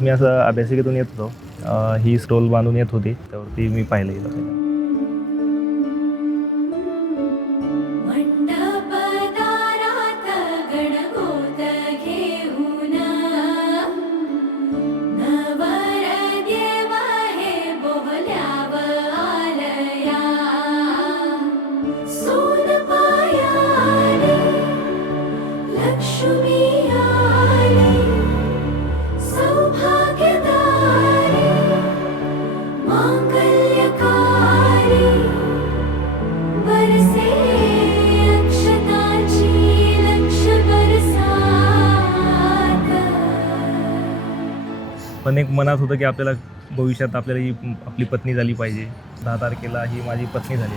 मी असं अभ्यासिकेतून येत होतो, ही स्टॉल बांधून येत होती, त्यावरती मी पाहिलं गेलं. पण एक मनात होतं की आपल्याला भविष्यात आपल्याला ही आपली पत्नी झाली पाहिजे. 10 तारखेला ही माझी पत्नी झाली.